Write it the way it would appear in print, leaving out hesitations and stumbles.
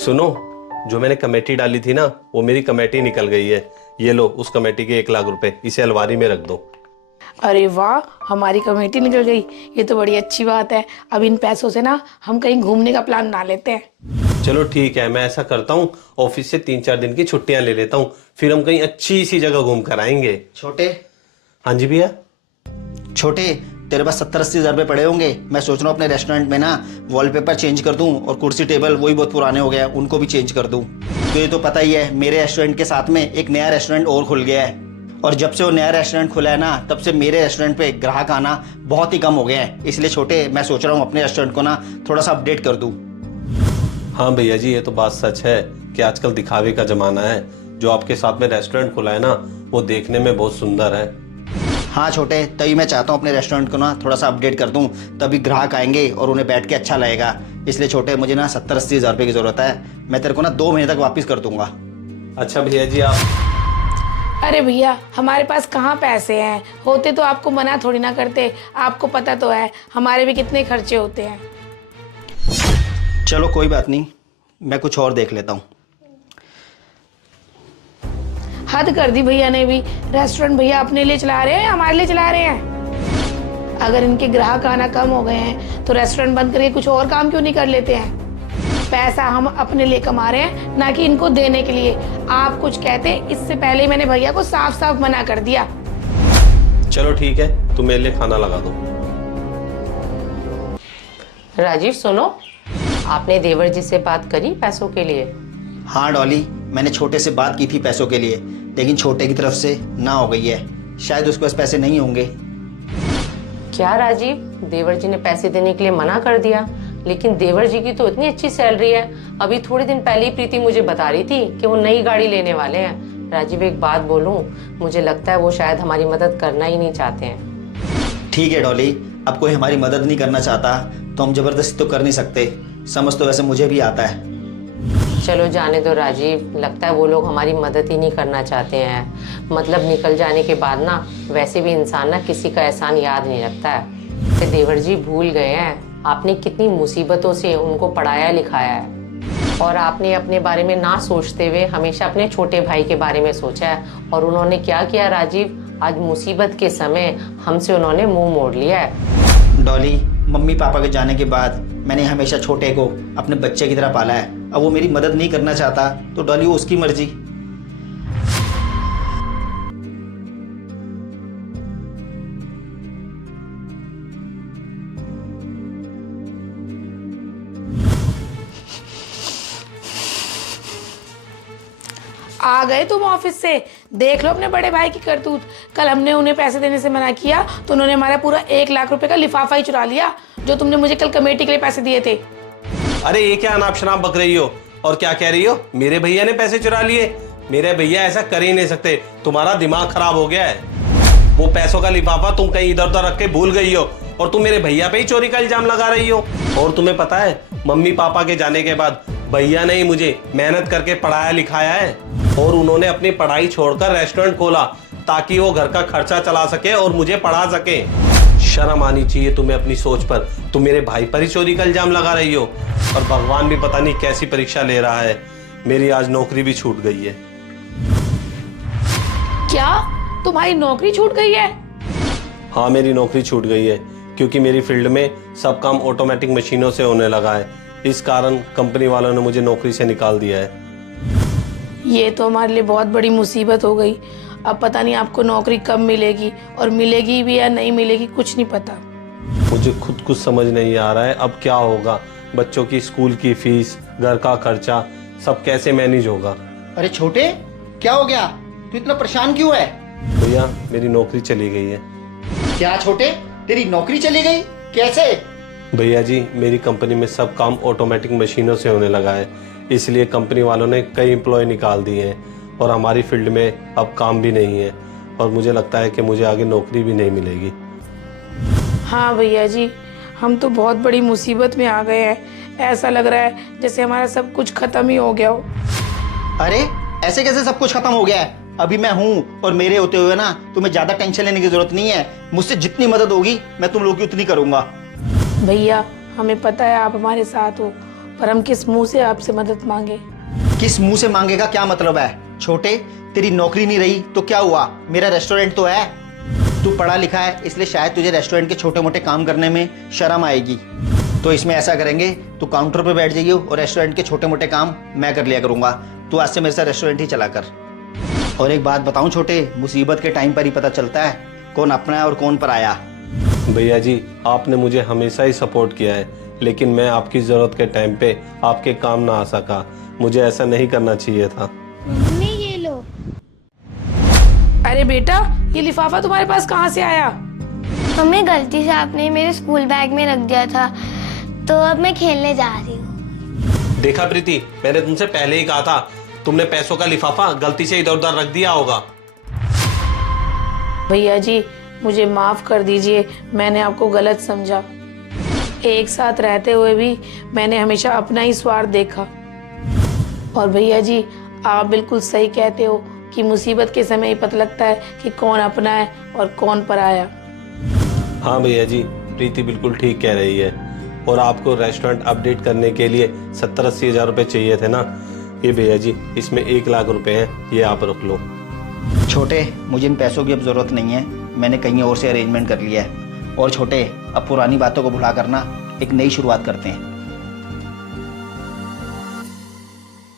सुनो, जो मैंने कमेटी डाली थी ना, वो मेरी कमेटी निकल गई है। ये लो, उस कमेटी के 1 लाख रुपए इसे अलमारी में रख दो। अरे वाह, हमारी कमेटी निकल गई। ये तो बड़ी अच्छी बात है। अब इन पैसों से ना हम कहीं घूमने का प्लान बना लेते हैं। चलो ठीक है, मैं ऐसा करता हूँ, ऑफिस से 3-4 दिन की छुट्टियां ले लेता हूँ, फिर हम कहीं अच्छी सी जगह घूम कर आएंगे। छोटे हाँ जी भैया। छोटे, तेरे पास 70-80 हज़ार रुपये पड़े होंगे। मैं सोच रहा हूँ अपने रेस्टोरेंट में ना वॉलपेपर चेंज कर दूँ और कुर्सी टेबल वही बहुत पुराने हो गए हैं, उनको भी चेंज कर दूँ। तो ये तो पता ही है, मेरे रेस्टोरेंट के साथ में एक नया रेस्टोरेंट और खुल गया है, और जब से वो नया रेस्टोरेंट खुला है ना, तब से मेरे रेस्टोरेंट पे ग्राहक आना बहुत ही कम हो गया है। इसलिए छोटे, मैं सोच रहा हूँ अपने रेस्टोरेंट को ना थोड़ा सा अपडेट कर दूँ। हाँ भैया जी, ये तो बात सच है कि आजकल दिखावे का जमाना है। जो आपके साथ में रेस्टोरेंट खुला है ना, वो देखने में बहुत सुंदर है। हाँ छोटे, तभी मैं चाहता हूँ अपने रेस्टोरेंट को ना थोड़ा सा अपडेट कर दूँ, तभी ग्राहक आएंगे और उन्हें बैठ के अच्छा लगेगा। इसलिए छोटे, मुझे ना 70-80 हज़ार रुपये की ज़रूरत है। मैं तेरे को ना 2 महीने तक वापस कर दूंगा। अच्छा भैया जी, आप अरे भैया, हमारे पास कहाँ पैसे हैं? होते तो आपको मना थोड़ी ना करते। आपको पता तो है हमारे भी कितने खर्चे होते हैं। चलो कोई बात नहीं, मैं कुछ और देख लेता हूँ। हद कर दी भैया ने भी। रेस्टोरेंट भैया अपने लिए चला रहे हैं या हमारे लिए चला रहे हैं? अगर इनके ग्राहक आना कम हो गए हैं तो रेस्टोरेंट बंद करके कुछ और काम क्यों नहीं कर लेते हैं? पैसा हम अपने लिए कमा रहे हैं, ना कि इनको देने के लिए। आप कुछ कहते, इससे पहले ही मैंने भैया को साफ साफ मना कर दिया। चलो ठीक है, तुम मेरे लिए खाना लगा दो। राजीव सुनो, आपने देवर जी से बात करी पैसों के लिए? हाँ डॉली, मैंने छोटे से बात की थी पैसों के लिए, लेकिन छोटे की तरफ से ना हो गई है। शायद उसके पास पैसे नहीं होंगे। क्या राजीव, देवर जी ने पैसे देने के लिए मना कर दिया? लेकिन देवर जी की तो इतनी अच्छी सैलरी है। अभी थोड़े दिन पहले ही प्रीति मुझे बता रही थी कि वो नई गाड़ी लेने वाले हैं। राजीव एक बात बोलूं, मुझे लगता है वो शायद हमारी मदद करना ही नहीं चाहते हैं। ठीक है डॉली, अब कोई हमारी मदद नहीं करना चाहता तो हम जबरदस्ती तो कर नहीं सकते। समझ तो वैसे मुझे भी आता है। चलो जाने दो राजीव, लगता है वो लोग हमारी मदद ही नहीं करना चाहते हैं। मतलब निकल जाने के बाद ना, वैसे भी इंसान ना किसी का एहसान याद नहीं रखता है। तो देवर जी भूल गए हैं आपने कितनी मुसीबतों से उनको पढ़ाया लिखाया है, और आपने अपने बारे में ना सोचते हुए हमेशा अपने छोटे भाई के बारे में सोचा है। और उन्होंने क्या किया राजीव, आज मुसीबत के समय हमसे उन्होंने मुंह मोड़ लिया है। डॉली, मम्मी पापा के जाने के बाद मैंने हमेशा छोटे को अपने बच्चे की तरह पाला है। अब वो मेरी मदद नहीं करना चाहता तो डॉली, वो उसकी मर्जी। आ गए तुम ऑफिस से? देख लो अपने बड़े भाई की करतूत। कल हमने उन्हें पैसे देने से मना किया तो उन्होंने हमारा पूरा 1 लाख रुपए का लिफाफा ही चुरा लिया, जो तुमने मुझे कल कमेटी के लिए पैसे दिए थे। अरे ये क्या अनाप शनाप बक रही हो और क्या कह रही हो? मेरे भैया ने पैसे चुरा लिए? मेरे भैया ऐसा कर ही नहीं सकते, तुम्हारा दिमाग खराब हो गया है। वो पैसों का लिफाफा तुम कहीं इधर उधर रख के भूल गई हो और तुम मेरे भैया पे ही चोरी का इल्जाम लगा रही हो। और तुम्हें पता है, मम्मी पापा के जाने के बाद भैया ने ही मुझे मेहनत करके पढ़ाया लिखाया है, और उन्होंने अपनी पढ़ाई छोड़कर रेस्टोरेंट खोला ताकि वो घर का खर्चा चला सके और मुझे पढ़ा सके। शर्म आनी चाहिए तुम्हें अपनी सोच पर। तुम मेरे भाई पर ही चोरी का इल्जाम लगा रही हो, और भगवान भी पता नहीं कैसी परीक्षा ले रहा है। मेरी आज नौकरी भी छूट गई है। क्या तुम्हारी नौकरी छूट गई है? हाँ, मेरी नौकरी छूट गई है, क्योंकि मेरी फील्ड में सब काम ऑटोमेटिक मशीनों से होने लगा है। इस कारण कंपनी वालों ने मुझे नौकरी से निकाल दिया है। ये तो हमारे लिए बहुत बड़ी मुसीबत हो गई। अब पता नहीं आपको नौकरी कब मिलेगी, और मिलेगी भी या नहीं मिलेगी कुछ नहीं पता। मुझे खुद कुछ समझ नहीं आ रहा है अब क्या होगा। बच्चों की स्कूल की फीस, घर का खर्चा, सब कैसे मैनेज होगा। अरे छोटे, क्या हो गया? तू इतना परेशान क्यों है? भैया, मेरी नौकरी चली गई है। क्या छोटे, तेरी नौकरी चली गई? कैसे? भैया जी, मेरी कंपनी में सब काम ऑटोमेटिक मशीनों से होने लगा है, इसलिए कंपनी वालों ने कई एम्प्लॉय निकाल दिए हैं, और हमारी फील्ड में अब काम भी नहीं है, और मुझे लगता है कि मुझे आगे नौकरी भी नहीं मिलेगी। हाँ भैया जी, हम तो बहुत बड़ी मुसीबत में आ गए हैं। ऐसा लग रहा है जैसे हमारा सब कुछ खत्म ही हो गया हो। अरे ऐसे कैसे सब कुछ खत्म हो गया है? अभी मैं हूँ, और मेरे होते हुए ना तुम्हें ज्यादा टेंशन लेने की जरूरत नहीं है। मुझसे जितनी मदद होगी मैं तुम लोगों की उतनी करूंगा। भैया, हमें पता है आप हमारे साथ हो, पर हम किस मुंह से आपसे मदद मांगे? किस मुंह से मांगेगा क्या मतलब है? छोटे, तेरी नौकरी नहीं रही तो क्या हुआ, मेरा रेस्टोरेंट तो है। तू पढ़ा लिखा है इसलिए शायद तुझे रेस्टोरेंट के छोटे मोटे काम करने में शर्म आएगी। तो इसमें ऐसा करेंगे, तू काउंटर पे बैठ जाइयो और रेस्टोरेंट के छोटे मोटे काम मैं कर लिया करूंगा। तू आज से मेरे साथ रेस्टोरेंट ही चला कर। और एक बात बताऊं छोटे, मुसीबत के टाइम पर ही पता चलता है कौन अपना है और कौन पराया। भैया जी, आपने मुझे हमेशा ही सपोर्ट किया है, लेकिन मैं आपकी ज़रूरत के टाइम पे आपके काम ना आ सका। मुझे ऐसा नहीं करना चाहिए था। मम्मी ये लो। अरे बेटा, ये लिफाफा तुम्हारे पास कहाँ से आया? मम्मी गलती से आपने मेरे स्कूल बैग में रख दिया था, तो अब मैं खेलने जा रही हूँ। देखा प्रीति, मैंने तुमसे पहले ही कहा था, तुमने पैसों का लिफाफा गलती से इधर उधर रख दिया होगा। भैया जी, मुझे माफ कर दीजिए, मैंने आपको गलत समझा। एक साथ रहते हुए भी मैंने हमेशा अपना ही स्वार्थ देखा। और भैया जी, आप बिल्कुल सही कहते हो कि मुसीबत के समय ही पता लगता है कि कौन अपना है और कौन पराया। हाँ भैया जी, प्रीति बिल्कुल ठीक कह रही है। और आपको रेस्टोरेंट अपडेट करने के लिए 70-80 हज़ार रुपये चाहिए थे ना? ये भैया जी, इसमें 1 लाख रुपए हैं, ये आप रख लो। छोटे, मुझे इन पैसों की अब ज़रूरत नहीं है, मैंने कहीं और से अरेंजमेंट कर लिया है। और छोटे, अब पुरानी बातों को भुला करना एक नई शुरुआत करते हैं।